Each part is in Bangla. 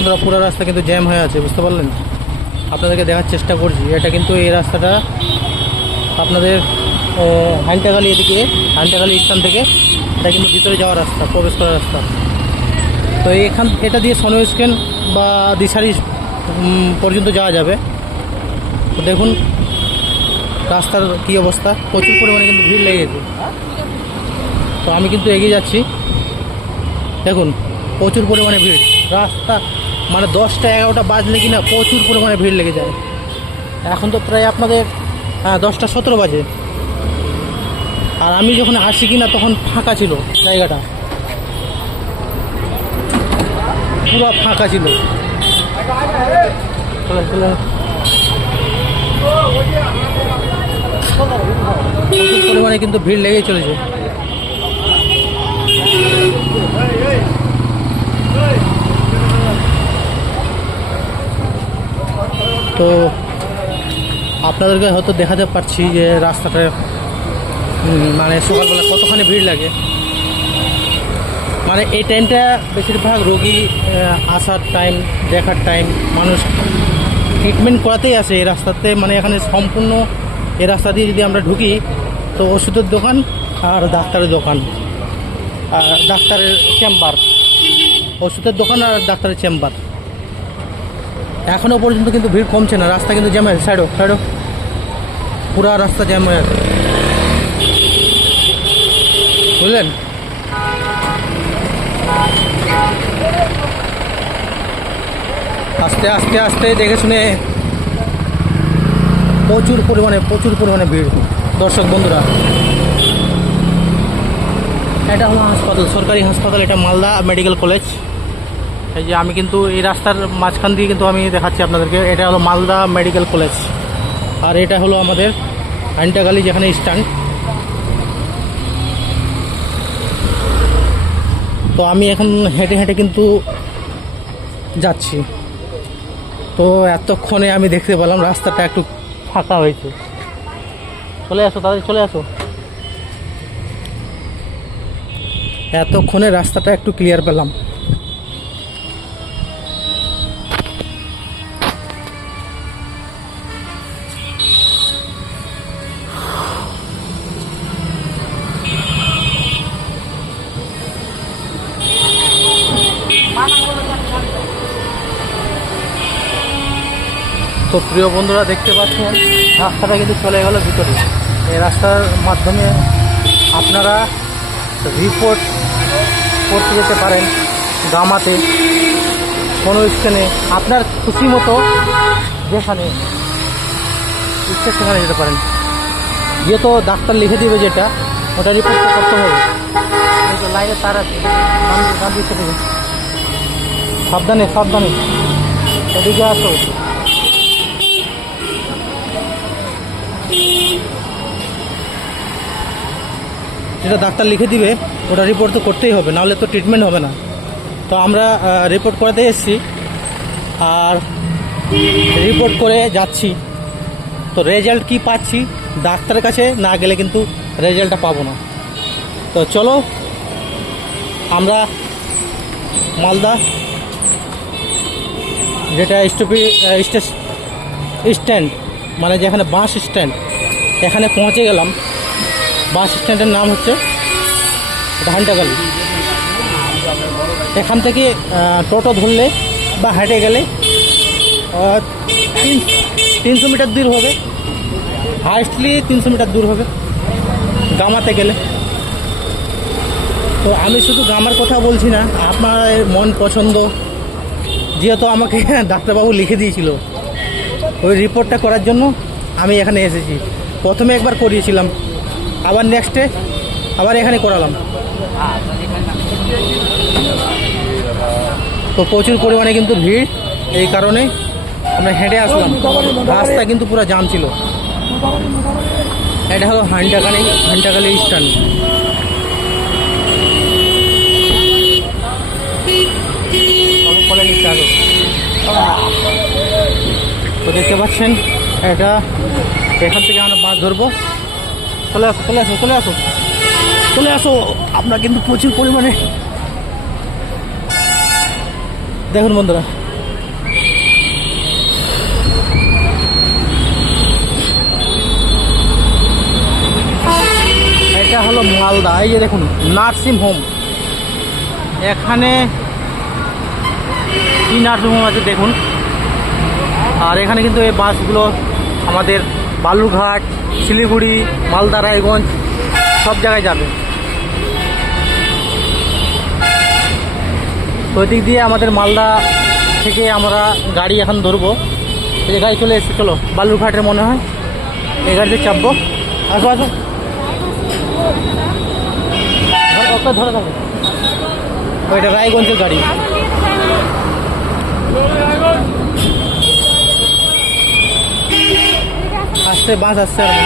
বন্ধুরা পুরো রাস্তা কিন্তু জ্যাম হয়ে আছে, বুঝতে পারলেন? আপনাদেরকে দেখার চেষ্টা করছি। এটা কিন্তু এই রাস্তাটা আপনাদের হান্টাগালি, এদিকে হান্টাগালি স্থান থেকে এটা কিন্তু ভিতরে যাওয়ার রাস্তা, প্রবেশ করার রাস্তা। তো এটা দিয়ে সনই স্ক্যান বা দিশারি পর্যন্ত যাওয়া যাবে। তো দেখুন রাস্তার কী অবস্থা, প্রচুর পরিমাণে কিন্তু ভিড় লেগে গেছে। তো আমি কিন্তু এগিয়ে যাচ্ছি, দেখুন প্রচুর পরিমাণে ভিড়। রাস্তা মানে 10টা 11টা বাজলে কিনা প্রচুর পরিমাণে ভিড় লেগে যায়। এখন তো প্রায় আপনাদের 10টা 17 বাজে, আর আমি যখন আসি কিনা তখন ফাঁকা ছিল, জায়গাটা পুরো ফাঁকা ছিল। প্রচুর পরিমাণে কিন্তু ভিড় লেগেই চলেছে। তো আপনাদেরকে হয়তো দেখাতে পারছি যে রাস্তাটা মানে সকালবেলা কতখানি ভিড় লাগে। মানে এই টাইমটা বেশিরভাগ রোগী আসার টাইম, দেখার টাইম, মানুষ ট্রিটমেন্ট করাতেই আসে এই রাস্তাতে। মানে এখানে সম্পূর্ণ এই রাস্তা দিয়ে যদি আমরা ঢুকি তো ওষুধের দোকান আর ডাক্তারের দোকান, ডাক্তারের চেম্বার, ওষুধের দোকান আর ডাক্তারের চেম্বার। এখনও পর্যন্ত কিন্তু ভিড় কমছে না, রাস্তা কিন্তু জ্যাম আছে। সাইডও পুরা রাস্তা জ্যাম হয়ে আছে, বুঝলেন? আস্তে আস্তে আস্তে দেখে শুনে, প্রচুর পরিমাণে ভিড়। দর্শক বন্ধুরা, এটা হলো হাসপাতাল, সরকারি হাসপাতাল, এটা মালদা মেডিকেল কলেজ। এই যে আমি কিন্তু এই রাস্তার মাঝখান দিয়ে কিন্তু আমি দেখাচ্ছি আপনাদেরকে। এটা হলো মালদা মেডিকেল কলেজ, আর এটা হলো আমাদের হান্টাগালি যেখানে স্ট্যান্ড। তো আমি এখন হেঁটে হেঁটে কিন্তু যাচ্ছি। তো এতক্ষণে আমি দেখতে পেলাম রাস্তাটা একটু ফাঁকা হয়েছে। চলে আসো, তাড়াতাড়ি চলে আসো। এতক্ষণে রাস্তাটা একটু ক্লিয়ার পেলাম। তো প্রিয় বন্ধুরা, দেখতে পাচ্ছেন রাস্তাটা কিন্তু চলে গেল ভিতরে। এই রাস্তার মাধ্যমে আপনারা রিপোর্ট করতে যেতে পারেন গামাতে, কোনো স্থানে আপনার খুশি মতো যেখানে ইচ্ছে সেখানে যেতে পারেন। যেহেতু ডাক্তার লিখে দিবে যেটা, ওটা রিপোর্ট করতে হবে। লাইনে তার আছে, সাবধানে এদিকে আসো। যেটা ডাক্তার লিখে দিবে ওটা রিপোর্ট তো করতেই হবে, নাহলে তো ট্রিটমেন্ট হবে না। তো আমরা রিপোর্ট করাতে এসেছি আর রিপোর্ট করে যাচ্ছি। তো রেজাল্ট কি পাচ্ছি, ডাক্তারের কাছে না গেলে কিন্তু রেজাল্টটা পাবো না। তো চলো আমরা মালদা যেটা স্ট্যান্ড, মানে যেখানে বাস স্ট্যান্ড, এখানে পৌঁছে গেলাম। বাস স্ট্যান্ডের নাম হচ্ছে হান্টাগালি। এখান থেকে টোটো ধরলে বা হেঁটে গেলে 300 মিটার দূর হবে, হাইস্টলি 300 মিটার দূর হবে গামাতে গেলে। তো আমি শুধু গামার কথা বলছি না, আপনার মন পছন্দ, যেহেতু আমাকে ডাক্তারবাবু লিখে দিয়েছিল ওই রিপোর্টটা করার জন্য আমি এখানে এসেছি। প্রথমে একবার করিয়েছিলাম, আবার নেক্সটে আবার এখানে করালাম। তো প্রচুর পরিমাণে কিন্তু ভিড়, এই কারণে আমরা হেঁটে আসলাম। রাস্তা কিন্তু পুরো জাম ছিল। এটা হলো হান্টাগালি স্ট্যান্ড। তো দেখতে পাচ্ছেন এটা, এখান থেকে আমরা বাস ধরবো। চলে আসো। আপনার কিন্তু প্রচুর পরিমাণে, দেখুন বন্ধুরা হলো মালদা। এই যে দেখুন নার্সিং হোম, এখানে কি নার্সিং হোম আছে দেখুন। আর এখানে কিন্তু এই বাসগুলো আমাদের বালুরঘাট, শিলিগুড়ি, মালদা, রায়গঞ্জ সব জায়গায় যাবে। তো ওই দিক দিয়ে আমাদের মালদা থেকে আমরা গাড়ি এখন ধরবো। এই যে গাড়ি চলে এসেছে, চলো বালুরঘাটের মনে হয়, এই গাড়িতে চাপবো। আসো আসো, ধরে থাকো। ওইটা রায়গঞ্জের গাড়ি। আসছে বাস আসছে। আর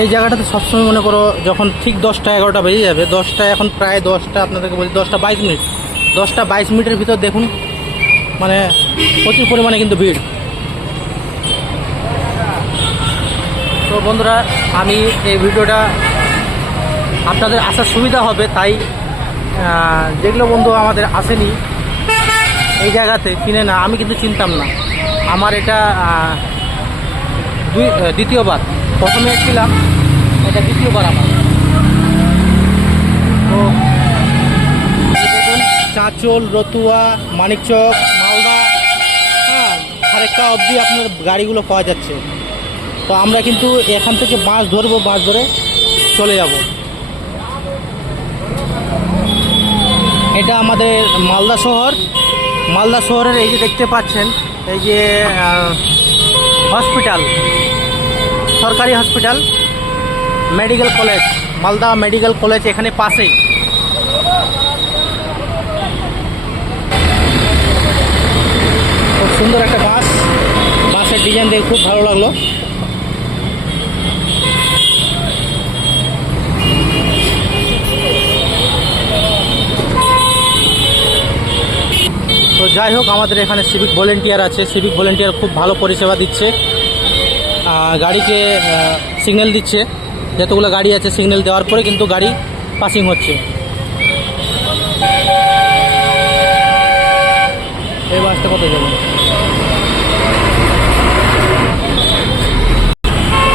এই জায়গাটাতে সবসময় মনে করো যখন ঠিক 10টা 11টা বেজে যাবে, 10টা এখন প্রায় 10টা, আপনাদেরকে বলছি 10টা 22 মিনিট, 10টা 22 মিনিটের ভিতর দেখুন মানে প্রচুর পরিমাণে কিন্তু ভিড়। তো বন্ধুরা, আমি এই ভিডিওটা আপনাদের আসার সুবিধা হবে, তাই যেগুলো বন্ধু আমাদের আসেনি এই জায়গাতে, চিনে না, আমি কিন্তু চিনতাম না। আমার এটা দ্বিতীয়বার, প্রথমে এসেছিলাম, এটা দ্বিতীয়বার আমার। তো দেখুন চাঁচল, রতুয়া, মানিকচক, মালদা, হ্যাঁ আরেকটা অবধি আপনার গাড়িগুলো পাওয়া যাচ্ছে। তো আমরা কিন্তু এখান থেকে বাস ধরবো, বাস ধরে চলে যাব। এটা আমাদের মালদা শহর। মালদা শহরের এই যে দেখতে পাচ্ছেন, এই যে হসপিটাল, সরকারি hospital, medical college, Malda medical college এখানে পাশেই। খুব সুন্দর একটা বাস, বাসের ডিজাইন দেখে খুব ভালো লাগলো। তো যাই হোক, আমাদের এখানে সিভিক ভলেন্টিয়ার আছে, সিভিক ভলেন্টিয়ার খুব ভালো পরিষেবা দিচ্ছে, গাড়িকে সিগন্যাল দিচ্ছে, যতগুলো গাড়ি আছে সিগন্যাল দেওয়ার পরে কিন্তু গাড়ি পাসিং হচ্ছে। এই বাসটা কত যাবে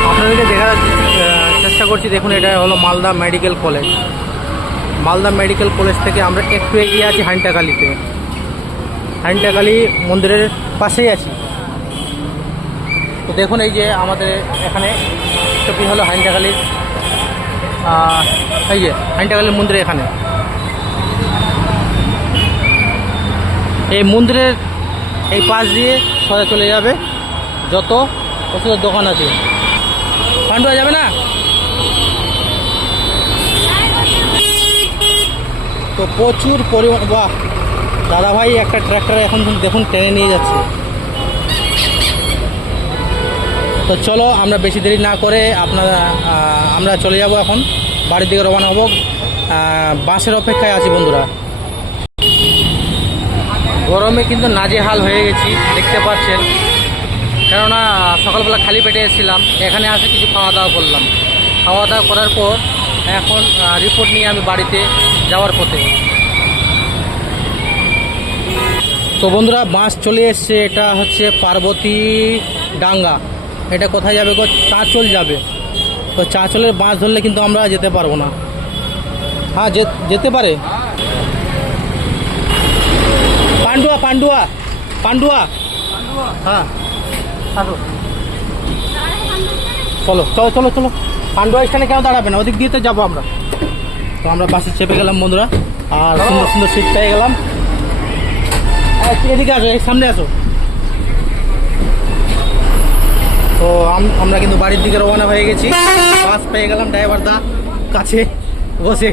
আপনাদেরকে দেখার চেষ্টা করছি। দেখুন এটা হলো Malda medical college. Malda medical college থেকে আমরা একটু এগিয়ে আছি হান্টাকালিতে, হান্টাকালি মন্দিরের পাশেই আছি। তো দেখুন এই যে আমাদের এখানে ছবি হলো হান্টাকালির, এই যে হান্টাকালির মন্দিরের এখানে। এই মন্দিরের এই পাশ দিয়ে সোজা চলে যাবে যত ওষুধের দোকান আছে। পান্ডুয়া যাবে না? তো প্রচুর পরিমাণ, বাহ দাদাভাই একটা ট্র্যাক্টর এখন দেখুন টেনে নিয়ে যাচ্ছে। তো চলো আমরা বেশি দেরি না করে আমরা চলে যাব, এখন বাড়ির দিকে রওনা হব। বাসের অপেক্ষায় আছি বন্ধুরা। গরমে কিন্তু নাজেহাল হয়ে গেছি, দেখতে পাচ্ছেন, কেননা সকালবেলা খালি পেটে এসেছিলাম, এখানে আসে কিছু খাওয়া দাওয়া করলাম। খাওয়া দাওয়া করার পর এখন রিপোর্ট নিয়ে আমি বাড়িতে যাওয়ার পথে। তো বন্ধুরা বাস চলে এসছে, এটা হচ্ছে পার্বতী ডাঙ্গা। এটা কোথায় যাবে গো? চাঁচল যাবে। তো চাঁচলের বাস ধরলে কিন্তু আমরা যেতে পারবো না। হ্যাঁ যেতে পারে। পান্ডুয়া পান্ডুয়া পান্ডুয়া, হ্যাঁ আসো, চলো চলো চলো চলো। পান্ডুয়া স্ট্যান্ডে কেন দাঁড়াবে না, ওদিক দিয়ে তো যাবো আমরা। তো আমরা বাসে চেপে গেলাম বন্ধুরা, আর সুন্দর সুন্দর সিট পেয়ে গেলাম। এদিকে আসো, এই সামনে আসো। তো আমরা কিন্তু বাড়ির দিকে রওনা হয়ে গেছি, বাস পেয়ে গেলাম, ড্রাইভার দা কাছে বসে